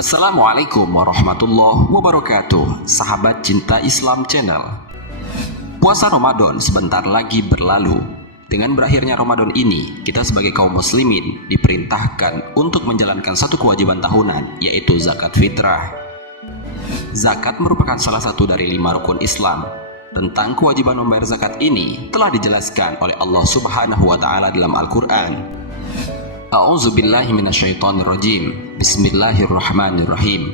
Assalamualaikum warahmatullahi wabarakatuh, sahabat cinta Islam Channel. Puasa Ramadan sebentar lagi berlalu. Dengan berakhirnya Ramadan ini, kita sebagai kaum muslimin diperintahkan untuk menjalankan satu kewajiban tahunan, yaitu zakat fitrah. Zakat merupakan salah satu dari 5 rukun Islam. Tentang kewajiban membayar zakat ini telah dijelaskan oleh Allah Subhanahu wa taala dalam Al-Qur'an. A'udzubillahi minasyaitonirrajim. Bismillahirrahmanirrahim.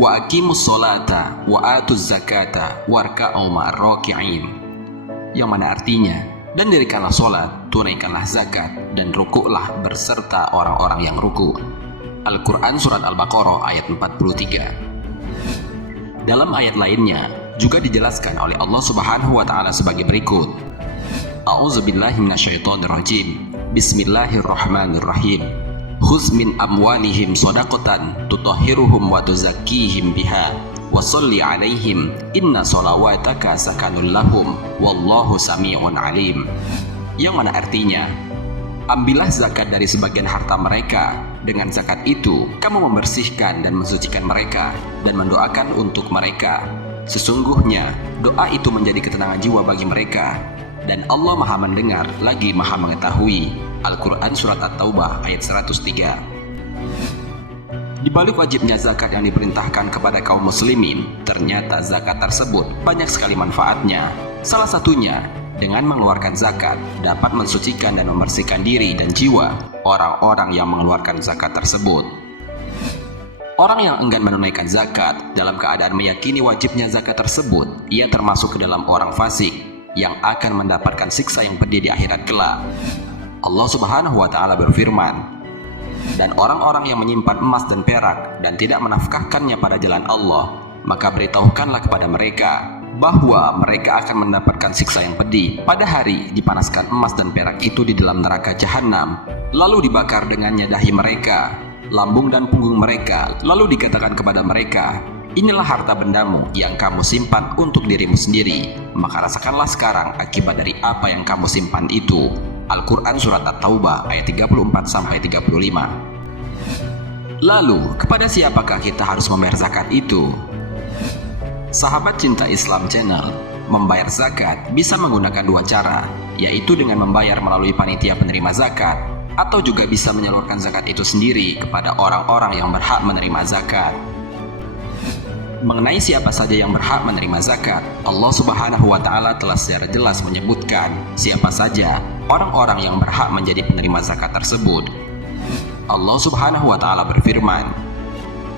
Wa aqimus sholata wa atuz zakata warka'u ma'ar raki'in. Yang mana artinya, dan dirikanlah sholat, tunaikanlah zakat, dan rukuklah berserta orang-orang yang ruku. Al-Quran Surat Al-Baqarah ayat 43. Dalam ayat lainnya juga dijelaskan oleh Allah Subhanahu wa taala sebagai berikut. A'udzubillahi minasyaitonirrajim. Bismillahirrahmanirrahim. Khudz min amwalihim shadaqatan tutahhiruhum wa tuzakkihim biha wa sholli 'alaihim inna sholawataka sakanul lahum wallahu samii'un 'alim. Yang mana artinya, ambillah zakat dari sebagian harta mereka. Dengan zakat itu kamu membersihkan dan mensucikan mereka dan mendoakan untuk mereka. Sesungguhnya doa itu menjadi ketenangan jiwa bagi mereka, dan Allah Maha mendengar lagi Maha mengetahui. Al-Quran Surat At-Taubah ayat 103. Di balik wajibnya zakat yang diperintahkan kepada kaum muslimin, ternyata zakat tersebut banyak sekali manfaatnya. Salah satunya, dengan mengeluarkan zakat dapat mensucikan dan membersihkan diri dan jiwa orang-orang yang mengeluarkan zakat tersebut. Orang yang enggan menunaikan zakat dalam keadaan meyakini wajibnya zakat tersebut, ia termasuk ke dalam orang fasik yang akan mendapatkan siksa yang pedih di akhirat kelak. Allah Subhanahu wa taala berfirman, "Dan orang-orang yang menyimpan emas dan perak dan tidak menafkahkannya pada jalan Allah, maka beritahukanlah kepada mereka bahwa mereka akan mendapatkan siksa yang pedih. Pada hari dipanaskan emas dan perak itu di dalam neraka jahanam, lalu dibakar dengannya dahi mereka, lambung dan punggung mereka, lalu dikatakan kepada mereka, inilah harta bendamu yang kamu simpan untuk dirimu sendiri, maka rasakanlah sekarang akibat dari apa yang kamu simpan itu." Al-Quran Surat At-Taubah ayat 34-35. Lalu, kepada siapakah kita harus membayar zakat itu? Sahabat cinta Islam Channel, membayar zakat bisa menggunakan 2 cara, yaitu dengan membayar melalui panitia penerima zakat, atau juga bisa menyalurkan zakat itu sendiri kepada orang-orang yang berhak menerima zakat. Mengenai siapa saja yang berhak menerima zakat, Allah Subhanahu wa taala telah secara jelas menyebutkan siapa saja orang-orang yang berhak menjadi penerima zakat tersebut. Allah Subhanahu wa taala berfirman,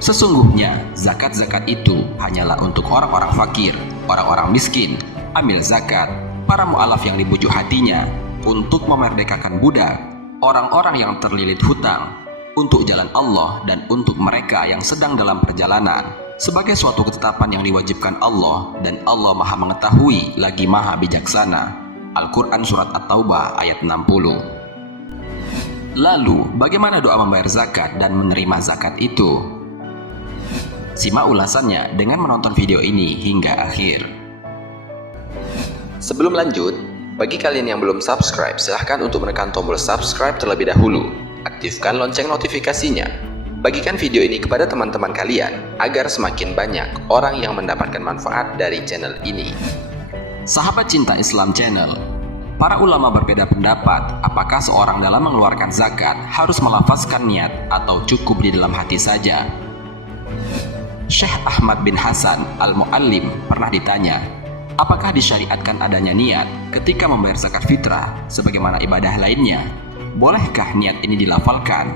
"Sesungguhnya zakat-zakat itu hanyalah untuk orang-orang fakir, orang-orang miskin, amil zakat, para mu'alaf yang dibujuk hatinya, untuk memerdekakan budak, orang-orang yang terlilit hutang, untuk jalan Allah dan untuk mereka yang sedang dalam perjalanan, sebagai suatu ketetapan yang diwajibkan Allah, dan Allah Maha mengetahui lagi Maha bijaksana." Al-Quran Surat At-Taubah ayat 60. Lalu, bagaimana doa membayar zakat dan menerima zakat itu? Simak ulasannya dengan menonton video ini hingga akhir. Sebelum lanjut, bagi kalian yang belum subscribe, silahkan untuk menekan tombol subscribe terlebih dahulu. Aktifkan lonceng notifikasinya. Bagikan video ini kepada teman-teman kalian, agar semakin banyak orang yang mendapatkan manfaat dari channel ini. Sahabat cinta Islam Channel, para ulama berbeda pendapat apakah seorang dalam mengeluarkan zakat harus melafazkan niat atau cukup di dalam hati saja. Syekh Ahmad bin Hasan Al-Muallim pernah ditanya, apakah disyariatkan adanya niat ketika membayar zakat fitrah sebagaimana ibadah lainnya? Bolehkah niat ini dilafalkan?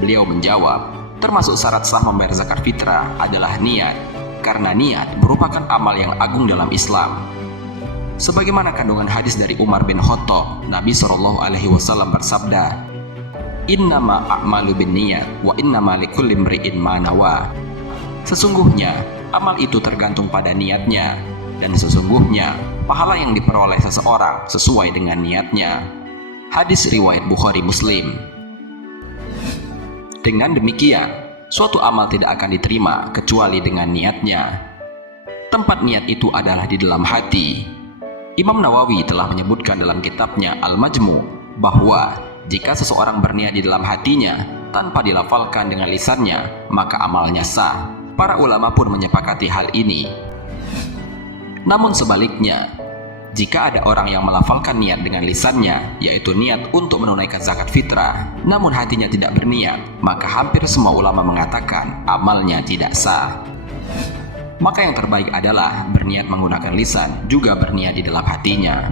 Beliau menjawab, termasuk syarat sah membayar zakat fitrah adalah niat, karena niat merupakan amal yang agung dalam Islam. Sebagaimana kandungan hadis dari Umar bin Khattab, Nabi SAW bersabda, "Innama a'malu binniyat wa innama likulli imri'in ma nawa." Sesungguhnya amal itu tergantung pada niatnya, dan sesungguhnya pahala yang diperoleh seseorang sesuai dengan niatnya. Hadis riwayat Bukhari Muslim. Dengan demikian, suatu amal tidak akan diterima kecuali dengan niatnya. Tempat niat itu adalah di dalam hati. Imam Nawawi telah menyebutkan dalam kitabnya Al-Majmu bahwa jika seseorang berniat di dalam hatinya tanpa dilafalkan dengan lisannya, maka amalnya sah. Para ulama pun menyepakati hal ini. Namun sebaliknya, jika ada orang yang melafalkan niat dengan lisannya, yaitu niat untuk menunaikan zakat fitrah, namun hatinya tidak berniat, maka hampir semua ulama mengatakan amalnya tidak sah. Maka yang terbaik adalah berniat menggunakan lisan, juga berniat di dalam hatinya.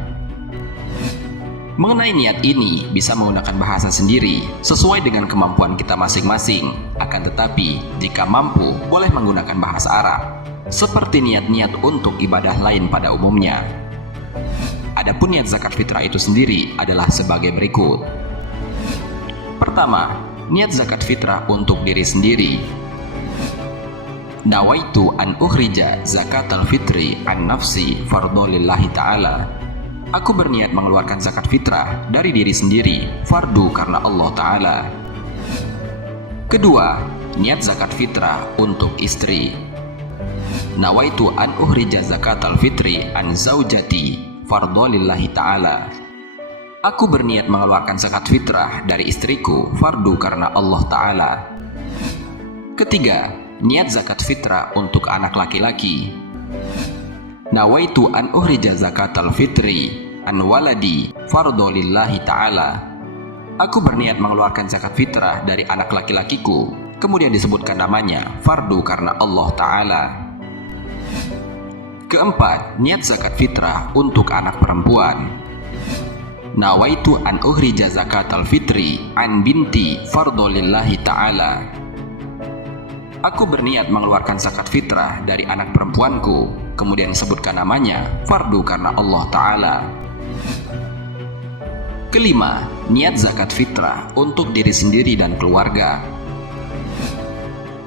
Mengenai niat ini, bisa menggunakan bahasa sendiri, sesuai dengan kemampuan kita masing-masing. Akan tetapi, jika mampu, boleh menggunakan bahasa Arab, seperti niat-niat untuk ibadah lain pada umumnya. Adapun niat zakat fitrah itu sendiri adalah sebagai berikut. Pertama, niat zakat fitrah untuk diri sendiri. Nawaitu an ukhrija zakatal fitri an nafsi fardhu lillahi ta'ala. Aku berniat mengeluarkan zakat fitrah dari diri sendiri, fardu karena Allah Ta'ala. Kedua, niat zakat fitrah untuk istri. Nawaitu an ukhrija zakatal fitri an zaujati fardhu lillahi ta'ala. Aku berniat mengeluarkan zakat fitrah dari istriku, fardu karena Allah Ta'ala. Ketiga, niat zakat fitrah untuk anak laki-laki. Nawaitu an ukhrija zakatal fitri an waladi fardhu lillahi ta'ala. Aku berniat mengeluarkan zakat fitrah dari anak laki-lakiku, kemudian disebutkan namanya, fardu karena Allah Ta'ala. Keempat, niat zakat fitrah untuk anak perempuan. Nawaitu an ukhrija zakatal fitri an binti fardhu lillahi ta'ala. Aku berniat mengeluarkan zakat fitrah dari anak perempuanku, kemudian sebutkan namanya, fardu karena Allah Ta'ala. Kelima, niat zakat fitrah untuk diri sendiri dan keluarga.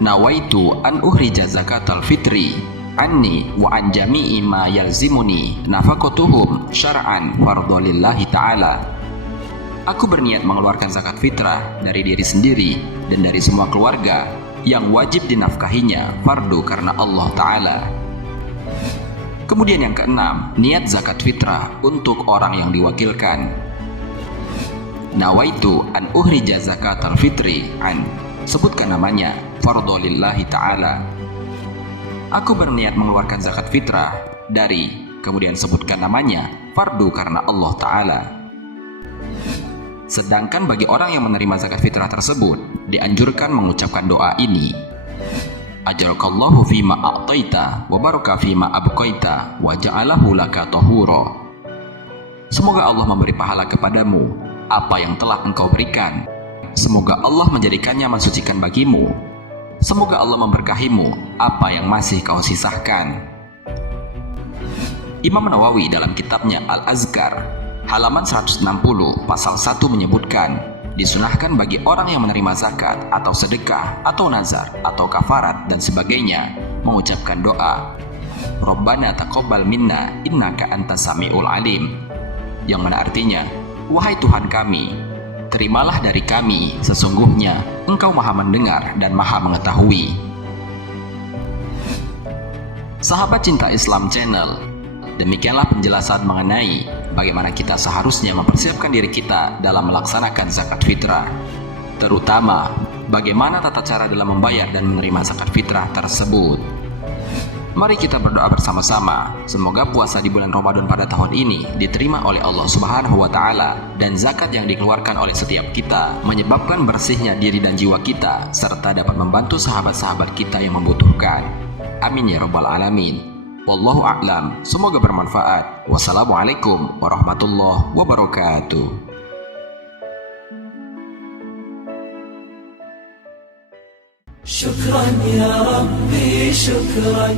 Nawaitu an ukhrija zakatal fitri anni wa an jami'i ma yalzimuni nafaqatuhum syar'an fardhu lillahi ta'ala. Aku berniat mengeluarkan zakat fitrah dari diri sendiri dan dari semua keluarga yang wajib dinafkahinya, fardu karena Allah Ta'ala. Kemudian yang keenam, niat zakat fitrah untuk orang yang diwakilkan. Nawaitu an ukhrija zakatal fitri an, sebutkan namanya, fardhu lillahi ta'ala. Aku berniat mengeluarkan zakat fitrah dari, kemudian sebutkan namanya, fardu karena Allah Ta'ala. Sedangkan bagi orang yang menerima zakat fitrah tersebut, dianjurkan mengucapkan doa ini. Ajarakallahu fima a'taita wa baraka fima abqaita wa ja'alahu laka tahura. Semoga Allah memberi pahala kepadamu apa yang telah engkau berikan. Semoga Allah menjadikannya mensucikan bagimu. Semoga Allah memberkahimu apa yang masih kau sisahkan. Imam Nawawi dalam kitabnya Al-Azkar halaman 160 pasal 1 menyebutkan, disunahkan bagi orang yang menerima zakat atau sedekah atau nazar atau kafarat dan sebagainya mengucapkan doa Rabbana taqabbal minna innaka antas samiul alim, yang mana artinya, wahai Tuhan kami, terimalah dari kami, sesungguhnya Engkau maha mendengar dan maha mengetahui. Sahabat Cinta Islam Channel, demikianlah penjelasan mengenai bagaimana kita seharusnya mempersiapkan diri kita dalam melaksanakan zakat fitrah, terutama bagaimana tata cara dalam membayar dan menerima zakat fitrah tersebut. Mari kita berdoa bersama-sama, semoga puasa di bulan Ramadan pada tahun ini diterima oleh Allah Subhanahu wa Ta'ala, dan zakat yang dikeluarkan oleh setiap kita menyebabkan bersihnya diri dan jiwa kita, serta dapat membantu sahabat-sahabat kita yang membutuhkan. Amin ya rabbal alamin. Wallahu a'lam. Semoga bermanfaat. Wassalamualaikum warahmatullahi wabarakatuh. Syukran ya Rabbi, syukran.